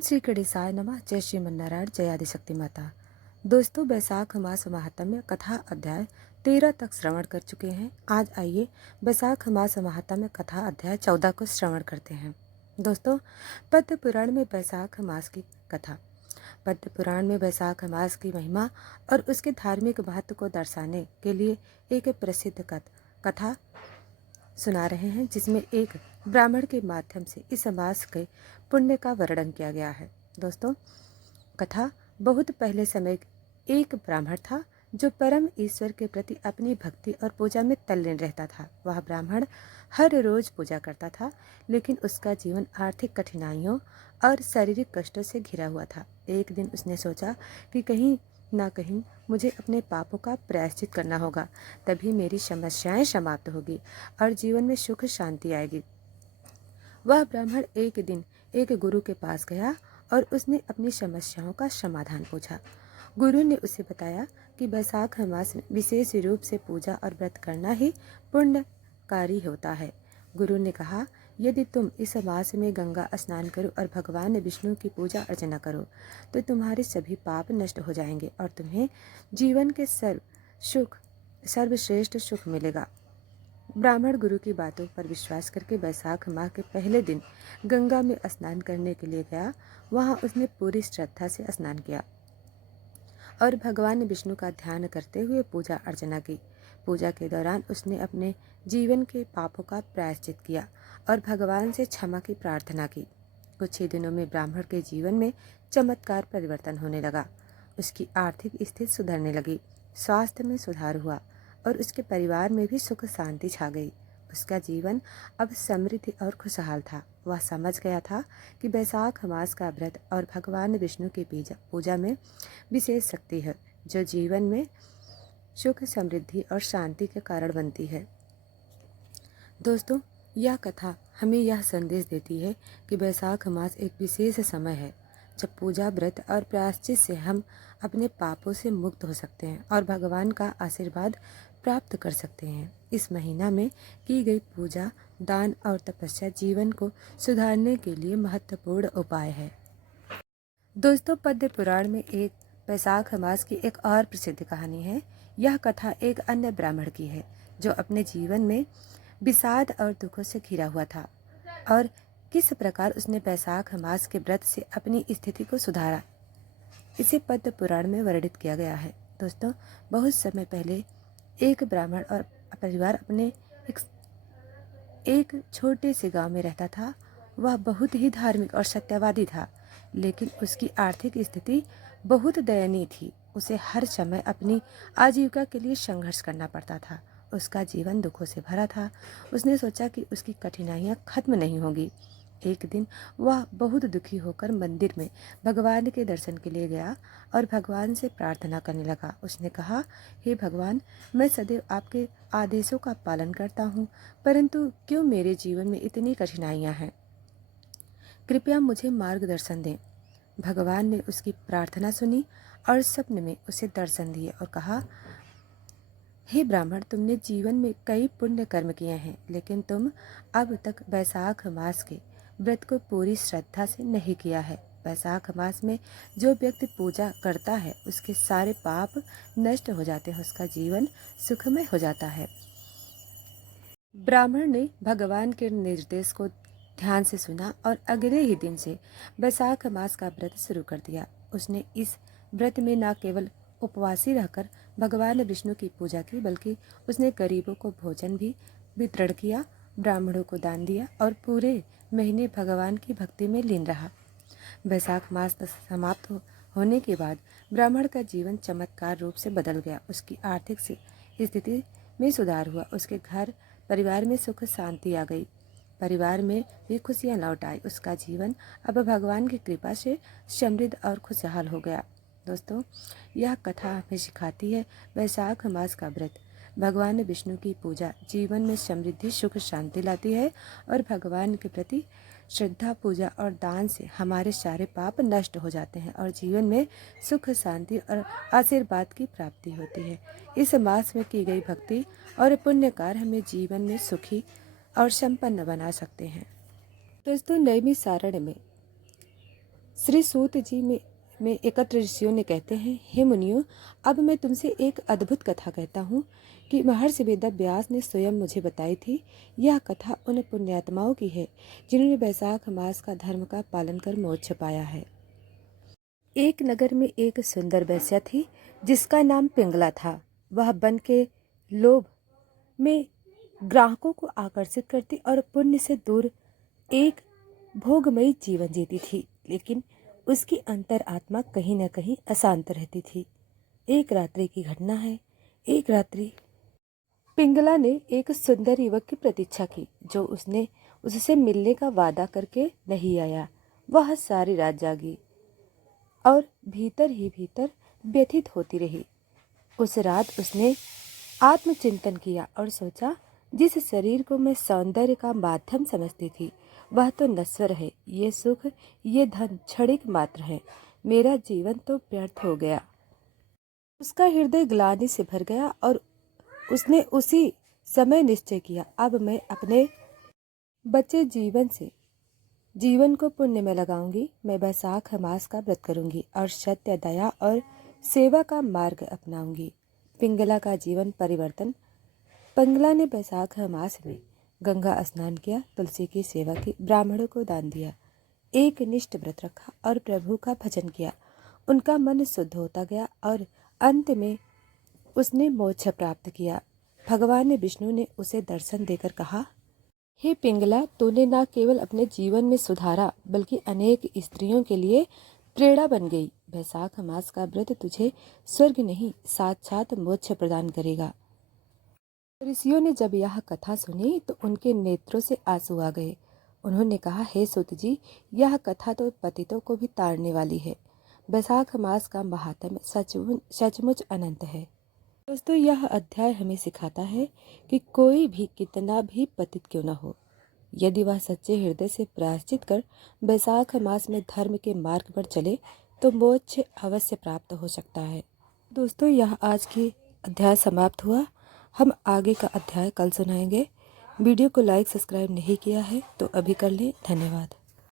श्री गणेशाय नमः। जय श्रीमन्नारायण, जय आदिशक्ति माता। दोस्तों, बैसाख मास महात्म्य कथा अध्याय 13 तक श्रवण कर चुके हैं। आज आइए बैसाख मास महात्म्य कथा अध्याय 14 को श्रवण करते हैं। दोस्तों, पद्म पुराण में बैसाख मास की कथा। पद्म पुराण में बैसाख मास की महिमा और उसके धार्मिक महत्व को दर्शाने के लिए एक प्रसिद्ध कथा सुना रहे हैं, जिसमें एक ब्राह्मण के माध्यम से इस मास के पुण्य का वर्णन किया गया है। दोस्तों, कथा बहुत पहले समय एक ब्राह्मण था जो परम ईश्वर के प्रति अपनी भक्ति और पूजा में तल्लीन रहता था। वह ब्राह्मण हर रोज पूजा करता था, लेकिन उसका जीवन आर्थिक कठिनाइयों और शारीरिक कष्टों से घिरा हुआ था। एक दिन उसने सोचा कि कहीं ना कहीं मुझे अपने पापों का प्रायश्चित करना होगा, तभी मेरी समस्याएं समाप्त होगी और जीवन में सुख शांति आएगी। वह ब्राह्मण एक दिन एक गुरु के पास गया और उसने अपनी समस्याओं का समाधान पूछा। गुरु ने उसे बताया कि बैसाख मास में विशेष रूप से पूजा और व्रत करना ही पुण्यकारी होता है। गुरु ने कहा, यदि तुम इस मास में गंगा स्नान करो और भगवान विष्णु की पूजा अर्चना करो तो तुम्हारे सभी पाप नष्ट हो जाएंगे और तुम्हें जीवन के सर्वश्रेष्ठ सुख मिलेगा। ब्राह्मण गुरु की बातों पर विश्वास करके बैसाख माह के पहले दिन गंगा में स्नान करने के लिए गया। वहां उसने पूरी श्रद्धा से स्नान किया और भगवान विष्णु का ध्यान करते हुए पूजा अर्चना की। पूजा के दौरान उसने अपने जीवन के पापों का प्रायश्चित किया और भगवान से क्षमा की प्रार्थना की। कुछ ही दिनों में ब्राह्मण के जीवन में चमत्कार परिवर्तन होने लगा। उसकी आर्थिक स्थिति सुधरने लगी, स्वास्थ्य में सुधार हुआ और उसके परिवार में भी सुख शांति छा गई। उसका जीवन अब समृद्धि और खुशहाल था। वह समझ गया था कि बैसाख मास का व्रत और भगवान विष्णु की पूजा में विशेष शक्ति है, जो जीवन में सुख, समृद्धि और शांति के कारण बनती है। दोस्तों, यह कथा हमें यह संदेश देती है कि बैसाख मास एक विशेष समय है जब पूजा, व्रत और प्रायश्चित से हम अपने पापों से मुक्त हो सकते हैं और भगवान का आशीर्वाद प्राप्त कर सकते हैं। इस महीना में की गई पूजा, दान और तपस्या जीवन को सुधारने के लिए महत्वपूर्ण उपाय है। दोस्तों, पद्म पुराण में एक बैसाख मास की एक और प्रसिद्ध कहानी है। यह कथा एक अन्य ब्राह्मण की है जो अपने जीवन में विषाद और दुखों से घिरा हुआ था और किस प्रकार उसने बैसाख मास के व्रत से अपनी स्थिति को सुधारा, इसे पद्म पुराण में वर्णित किया गया है। दोस्तों, बहुत समय पहले एक ब्राह्मण और परिवार अपने एक छोटे से गांव में रहता था। वह बहुत ही धार्मिक और सत्यवादी था, लेकिन उसकी आर्थिक स्थिति बहुत दयनीय थी। उसे हर समय अपनी आजीविका के लिए संघर्ष करना पड़ता था। उसका जीवन दुखों से भरा था। उसने सोचा कि उसकी कठिनाइयां खत्म नहीं होगी। एक दिन वह बहुत दुखी होकर मंदिर में भगवान के दर्शन के लिए गया और भगवान से प्रार्थना करने लगा। उसने कहा, हे भगवान, मैं सदैव आपके आदेशों का पालन करता हूँ, परंतु क्यों मेरे जीवन में इतनी कठिनाइयाँ हैं? कृपया मुझे मार्गदर्शन दें। भगवान ने उसकी प्रार्थना सुनी और स्वप्न में उसे दर्शन दिए और कहा, हे ब्राह्मण, तुमने जीवन में कई पुण्य कर्म किए हैं, लेकिन तुम अब तक बैसाख मास के व्रत को पूरी श्रद्धा से नहीं किया है। बैसाख मास में जो व्यक्ति पूजा करता है उसके सारे पाप नष्ट हो जाते हैं, उसका जीवन सुखमय हो जाता है। ब्राह्मण ने भगवान के निर्देश को ध्यान से सुना और अगले ही दिन से बैसाख मास का व्रत शुरू कर दिया। उसने इस व्रत में न केवल उपवासी रहकर भगवान विष्णु की पूजा की, बल्कि उसने गरीबों को भोजन भी वितरण किया, ब्राह्मणों को दान दिया और पूरे महीने भगवान की भक्ति में लीन रहा। बैसाख मास समाप्त होने के बाद ब्राह्मण का जीवन चमत्कार रूप से बदल गया। उसकी आर्थिक स्थिति में सुधार हुआ। उसके घर परिवार में सुख शांति आ गई। परिवार में भी खुशियां लौट आई। उसका जीवन अब भगवान की कृपा से समृद्ध और खुशहाल हो गया। दोस्तों, यह कथा हमें सिखाती है बैसाख मास का व्रत, भगवान विष्णु की पूजा जीवन में समृद्धि, सुख, शांति लाती है और भगवान के प्रति श्रद्धा, पूजा और दान से हमारे सारे पाप नष्ट हो जाते हैं और जीवन में सुख, शांति और आशीर्वाद की प्राप्ति होती है। इस मास में की गई भक्ति और पुण्य कार्य हमें जीवन में सुखी और संपन्न बना सकते हैं। दोस्तों, नैमिषारण्य में श्री सूत जी में एकत्र ऋषियों ने कहते हैं, हे मुनियों, अब मैं तुमसे एक अद्भुत कथा कहता हूँ कि महर्षि वेद व्यास ने स्वयं मुझे बताई थी। यह कथा उन पुण्यात्माओं की है जिन्होंने बैसाख मास का धर्म का पालन कर मोक्ष पाया है। एक नगर में एक सुंदर वेश्या थी जिसका नाम पिंगला था। वह बन के लोभ में ग्राहकों को आकर्षित करती और पुण्य से दूर एक भोगमयी जीवन जीती थी, लेकिन उसकी अंतर आत्मा कहीं न कहीं अशांत रहती थी। एक रात्रि की घटना है। एक रात्रि पिंगला ने एक सुंदर युवक की प्रतीक्षा की जो उससे मिलने का वादा करके नहीं आया। वह सारी रात जागी और भीतर ही भीतर व्यथित होती रही। उस रात उसने आत्मचिंतन किया और सोचा, जिस शरीर को मैं सौंदर्य का माध्यम समझती थी वह तो नश्वर है। ये सुख, ये धन क्षणिक मात्र है। मेरा जीवन तो व्यर्थ हो गया। उसका हृदय ग्लानि से भर गया और उसने उसी समय निश्चय किया, अब मैं अपने बचे जीवन को पुण्य में लगाऊंगी। मैं बैसाख मास का व्रत करूंगी और सत्य, दया और सेवा का मार्ग अपनाऊंगी। पिंगला का जीवन परिवर्तन। पिंगला ने बैसाख मास में गंगा स्नान किया, तुलसी की सेवा की, ब्राह्मणों को दान दिया, एक निष्ठ व्रत रखा और प्रभु का भजन किया। उनका मन शुद्ध होता गया और अंत में उसने मोक्ष प्राप्त किया। भगवान विष्णु ने उसे दर्शन देकर कहा, हे पिंगला, तूने न केवल अपने जीवन में सुधारा बल्कि अनेक स्त्रियों के लिए प्रेरणा बन गई। बैसाख मास का व्रत तुझे स्वर्ग नहीं साक्षात मोक्ष प्रदान करेगा। ऋषियों ने जब यह कथा सुनी तो उनके नेत्रों से आंसू आ गए। उन्होंने कहा, हे सूत जी, यह कथा तो पतितों को भी ताड़ने वाली है। बैसाख मास का महात्म्य सचमुच अनंत है। दोस्तों, यह अध्याय हमें सिखाता है कि कोई भी कितना भी पतित क्यों न हो, यदि वह सच्चे हृदय से प्रायश्चित कर बैसाख मास में धर्म के मार्ग पर चले तो मोक्ष अवश्य प्राप्त हो सकता है। दोस्तों, यह आज की अध्याय समाप्त हुआ। हम आगे का अध्याय कल सुनाएंगे। वीडियो को लाइक सब्सक्राइब नहीं किया है तो अभी कर लें। धन्यवाद।